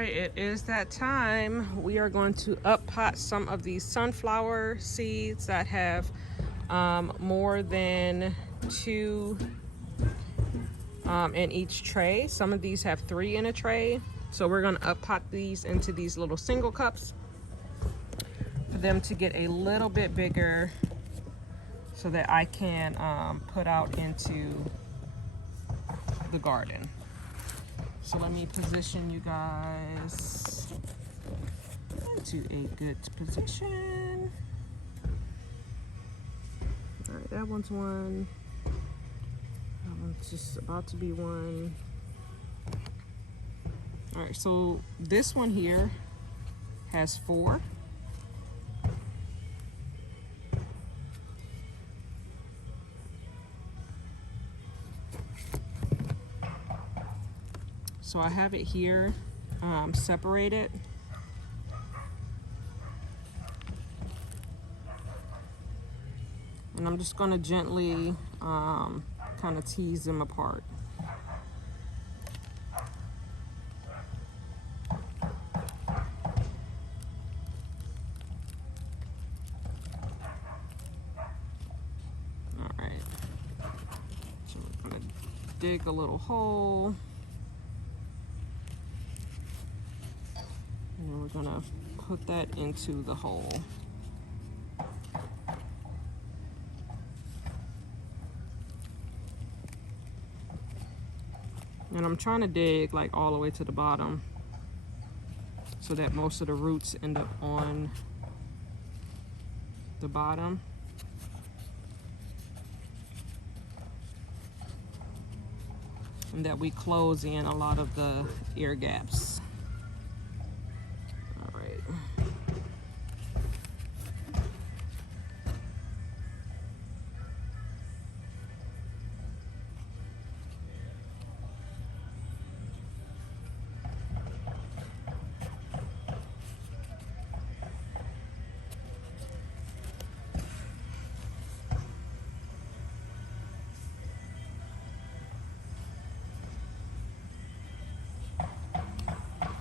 right, it is that time. We are going to up pot some of these sunflower seeds that have more than 2 in each tray. Some of these have 3 in a tray. So we're gonna up pot these into these little single cups for them to get a little bit bigger so that I can put out into the garden. So let me position you guys into a good position. All right, that one's one. That one's just about to be one. All right, so this one here has 4. So I have it here separated. And I'm just gonna gently kind of tease them apart. All right, so we're gonna dig a little hole. And then we're gonna put that into the hole. And I'm trying to dig like all the way to the bottom so that most of the roots end up on the bottom. And that we close in a lot of the air gaps. All right.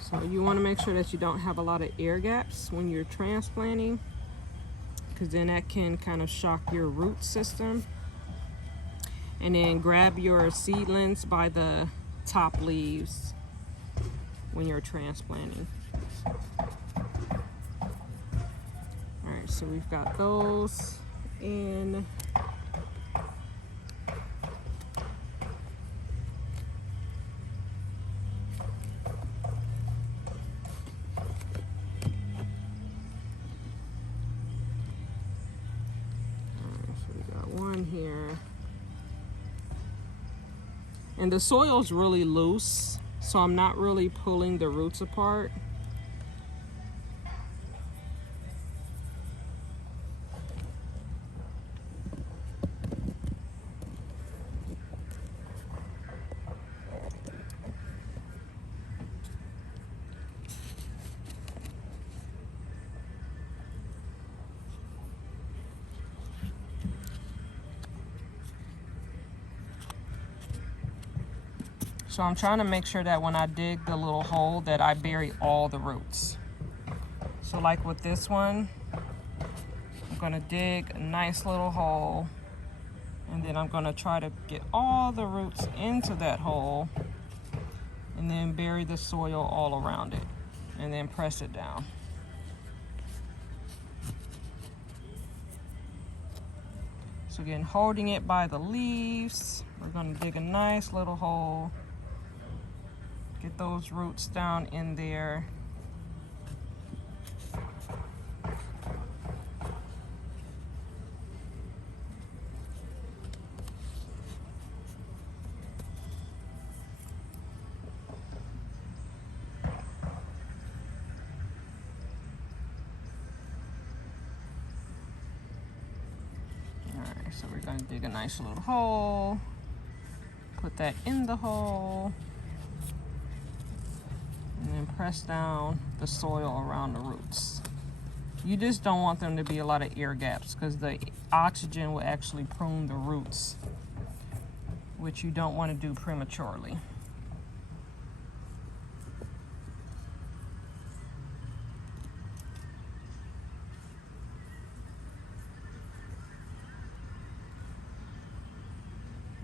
So you want to make sure that you don't have a lot of air gaps when you're transplanting, because then that can kind of shock your root system. And then grab your seedlings by the top leaves when you're transplanting. All right, so we've got those in. Here, and the soil's really loose, so I'm not really pulling the roots apart. So I'm trying to make sure that when I dig the little hole that I bury all the roots. So like with this one, I'm gonna dig a nice little hole, and then I'm gonna try to get all the roots into that hole, and then bury the soil all around it, and then press it down. So again, holding it by the leaves, we're gonna dig a nice little hole. Get those roots down in there. All right, so we're gonna dig a nice little hole. Put that in the hole. And then press down the soil around the roots. You just don't want them to be a lot of air gaps, because the oxygen will actually prune the roots, which you don't want to do prematurely.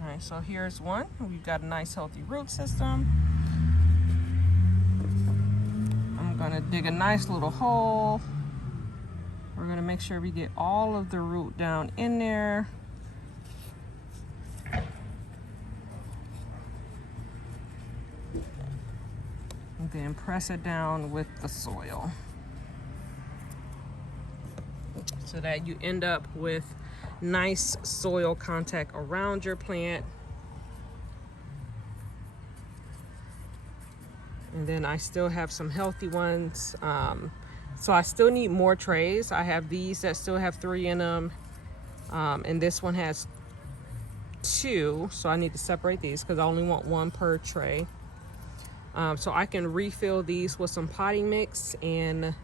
All right, so here's one. We've got a nice healthy root system. I'm gonna dig a nice little hole. We're gonna make sure we get all of the root down in there. And then press it down with the soil so that you end up with nice soil contact around your plant. And then I still have some healthy ones. So I still need more trays. I have these that still have 3 in them. And this one has 2. So I need to separate these because I only want 1 per tray. So I can refill these with some potting mix, and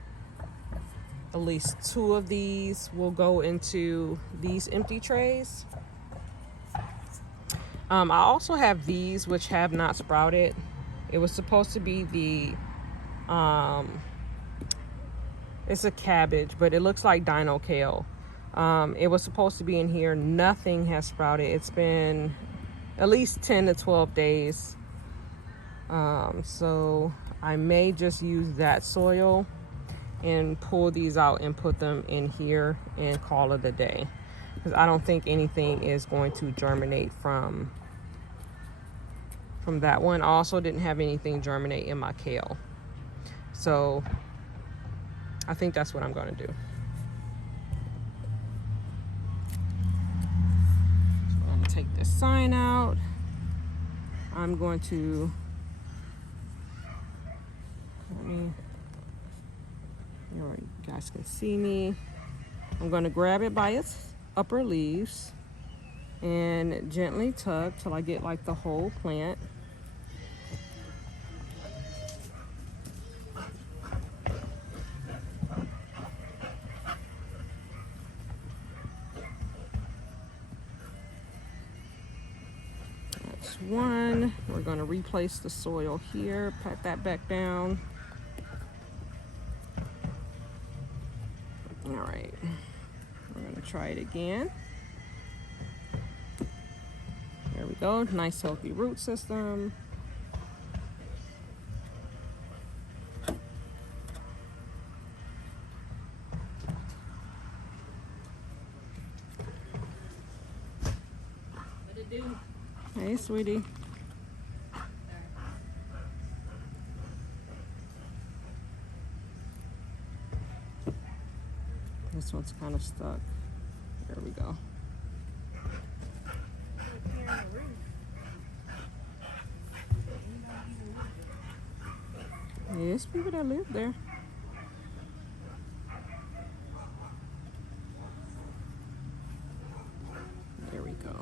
at least 2 of these will go into these empty trays. I also have these which have not sprouted. It was supposed to be the, it's a cabbage, but it looks like dino kale. It was supposed to be in here. Nothing has sprouted. It's been at least 10 to 12 days. So I may just use that soil and pull these out and put them in here and call it a day, because I don't think anything is going to germinate from that one. I also didn't have anything germinate in my kale, so I think that's what I'm going to do. So I'm going to take this sign out. I'm going to you guys can see me. I'm going to grab it by its upper leaves and gently tug till I get like the whole plant. That's one. We're going to replace the soil here, pat that back down. All right, we're going to try it again. There we go. Nice healthy root system. What it do? Hey, sweetie. This one's kind of stuck. There we go. Yes, people that live there. There we go.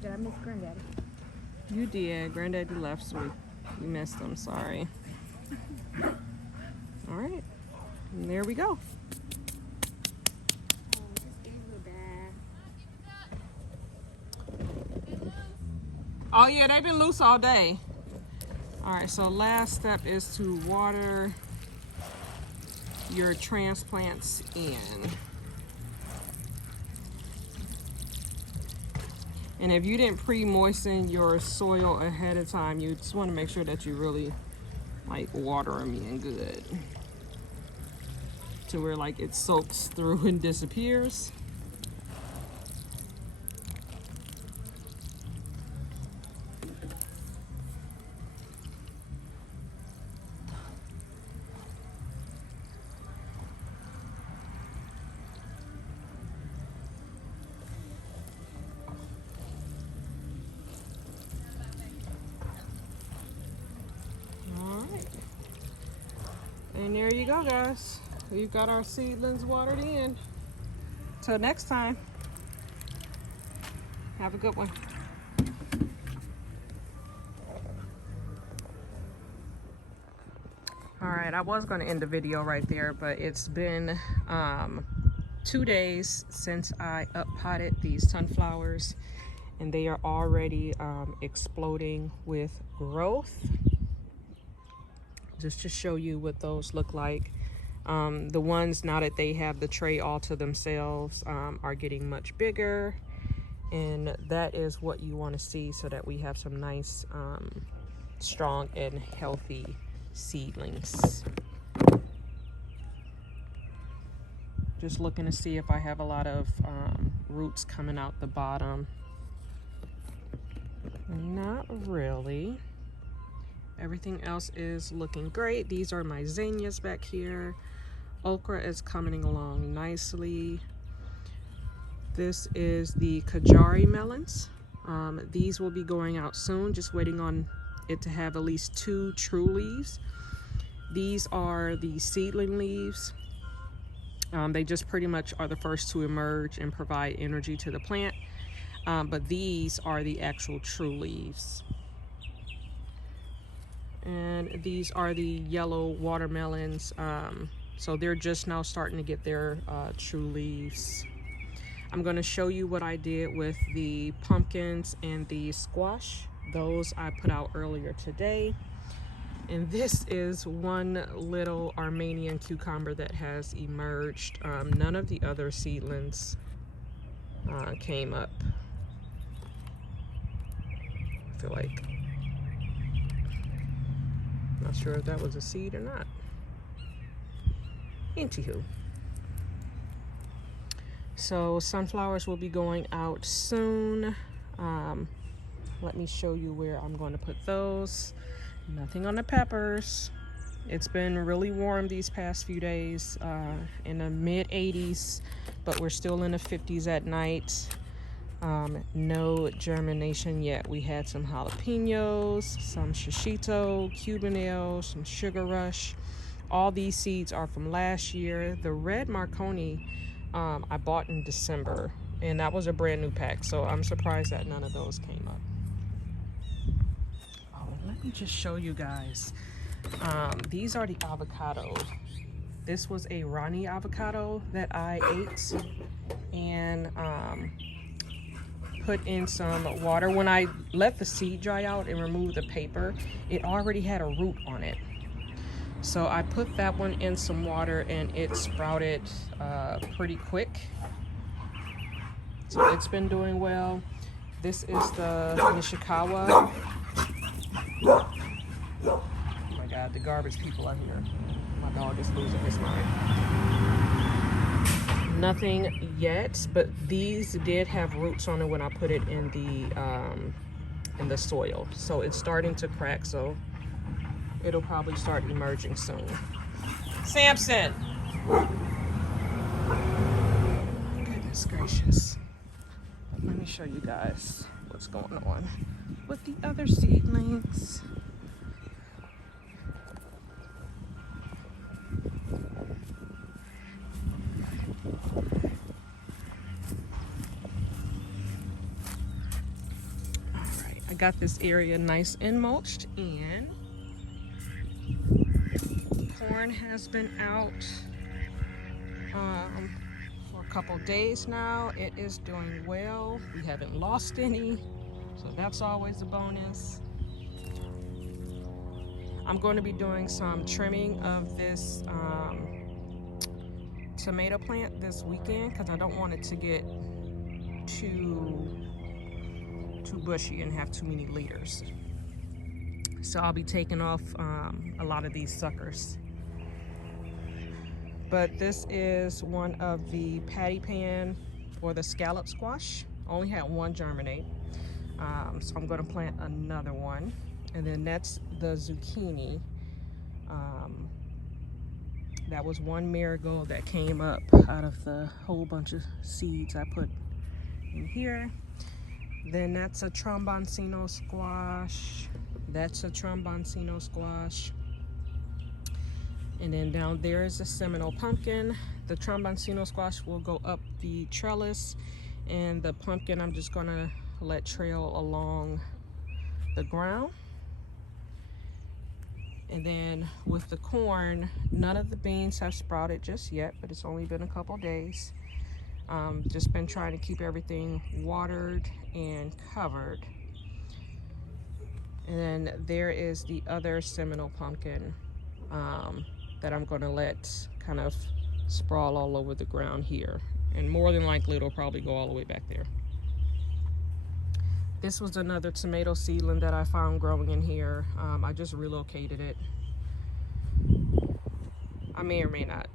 Did I miss Granddaddy? You did. Granddaddy left, so we missed him. Sorry. All right. And there we go. Oh yeah, they've been loose all day. All right, so last step is to water your transplants in. And if you didn't pre-moisten your soil ahead of time, you just want to make sure that you really like water them in good, to where like it soaks through and disappears. And there you go, guys. We've got our seedlings watered in. Till next time, have a good one. All right, I was going to end the video right there, but it's been 2 days since I up-potted these sunflowers, and they are already exploding with growth. Just to show you what those look like. The ones, now that they have the tray all to themselves, are getting much bigger. And that is what you want to see so that we have some nice, strong and healthy seedlings. Just looking to see if I have a lot of roots coming out the bottom. Not really. Everything else is looking great. These are my zinnias back here. Okra is coming along nicely. This is the Kajari melons. These will be going out soon, just waiting on it to have at least 2 true leaves. These are the seedling leaves. They just pretty much are the first to emerge and provide energy to the plant. But these are the actual true leaves. And these are the yellow watermelons. So they're just now starting to get their true leaves. I'm going to show you what I did with the pumpkins and the squash. Those I put out earlier today. And this is one little Armenian cucumber that has emerged. None of the other seedlings came up. I feel like, not sure if that was a seed or not. Anywho. So sunflowers will be going out soon. Let me show you where I'm going to put those. Nothing on the peppers. It's been really warm these past few days, in the mid 80s, but we're still in the 50s at night. No germination yet. We had some jalapenos, some shishito, cubanelle, some sugar rush. All these seeds are from last year. The red Marconi I bought in December, and that was a brand new pack, so I'm surprised that none of those came up. Oh, let me just show you guys. These are the avocados. This was a Rani avocado that I ate and put in some water. When I let the seed dry out and remove the paper, it already had a root on it. So I put that one in some water and it sprouted pretty quick. So it's been doing well. This is the Nishikawa. Oh my God, the garbage people are here. My dog is losing his mind. Nothing yet, but these did have roots on it when I put it in the soil. So it's starting to crack, so it'll probably start emerging soon. Samson! Goodness gracious. Let me show you guys what's going on with the other seedlings. Alright, I got this area nice and mulched in. Corn has been out for a couple days now. It is doing well. We haven't lost any, so that's always a bonus. I'm going to be doing some trimming of this tomato plant this weekend because I don't want it to get too bushy and have too many leaders. So I'll be taking off a lot of these suckers. But this is one of the patty pan or the scallop squash. Only had one germinate. So I'm going to plant another one. And then that's the zucchini. That was one marigold that came up out of the whole bunch of seeds I put in here. Then that's a tromboncino squash. That's a tromboncino squash. And then down there is a Seminole pumpkin. The tromboncino squash will go up the trellis, and the pumpkin I'm just gonna let trail along the ground. And then with the corn, none of the beans have sprouted just yet, but it's only been a couple days. Just been trying to keep everything watered and covered. And then there is the other Seminole pumpkin that I'm gonna let kind of sprawl all over the ground here. And more than likely, it'll probably go all the way back there. This was another tomato seedling that I found growing in here. I just relocated it. I may or may not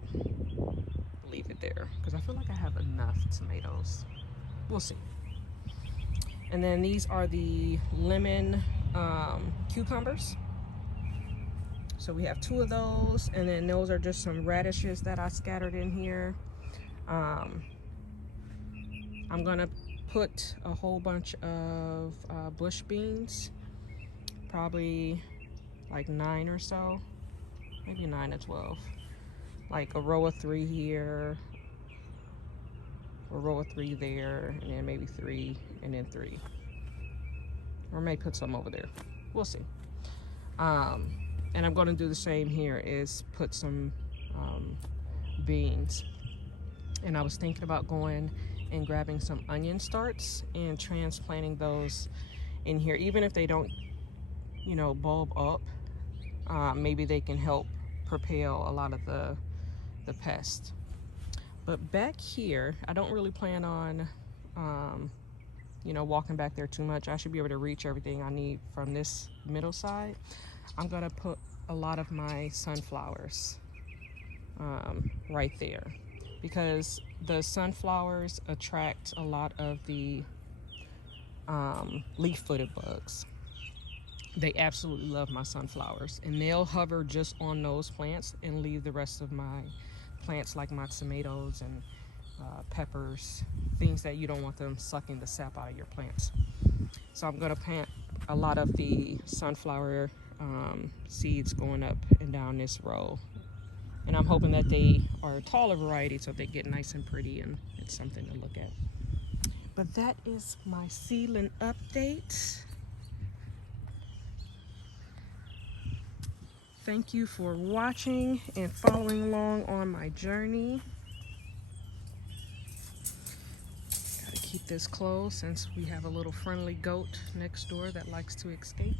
leave it there because I feel like I have enough tomatoes. We'll see. And then these are the lemon cucumbers. So we have 2 of those, and then those are just some radishes that I scattered in here. I'm gonna put a whole bunch of bush beans, probably like 9 or so, maybe 9 to 12. Like a row of 3 here, a row of 3 there, and then maybe 3, and then 3. Or may put some over there. We'll see. And I'm going to do the same here, is put some beans. And I was thinking about going and grabbing some onion starts and transplanting those in here, even if they don't, you know, bulb up. Maybe they can help propel a lot of the pests. But back here, I don't really plan on you know, walking back there too much. I should be able to reach everything I need from this middle side. I'm gonna put a lot of my sunflowers right there, because the sunflowers attract a lot of the leaf-footed bugs. They absolutely love my sunflowers, and they'll hover just on those plants and leave the rest of my plants, like my tomatoes and peppers, things that you don't want them sucking the sap out of your plants. So I'm going to plant a lot of the sunflower seeds going up and down this row, and I'm hoping that they are a taller variety so they get nice and pretty and it's something to look at. But that is my seedling update. Thank you for watching and following along on my journey. Gotta keep this closed since we have a little friendly goat next door that likes to escape.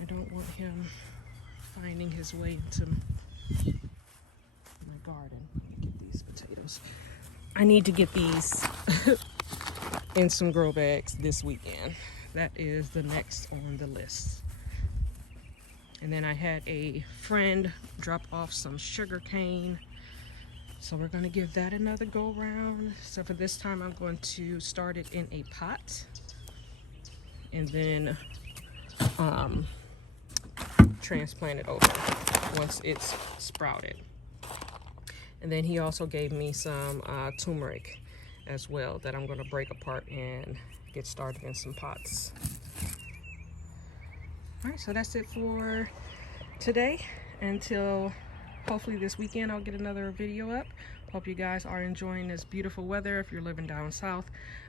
I don't want him finding his way into my garden. Get these potatoes. I need to get these in some grow bags this weekend. That is the next on the list. And then I had a friend drop off some sugar cane, so we're going to give that another go round. So for this time, I'm going to start it in a pot and then transplant it over once it's sprouted. And then he also gave me some turmeric as well that I'm going to break apart and get started in some pots. All right, so that's it for today. Until hopefully this weekend, I'll get another video up. Hope you guys are enjoying this beautiful weather if you're living down south.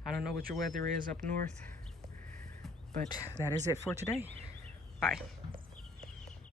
I don't know what your weather is up north, but that is it for today. Bye.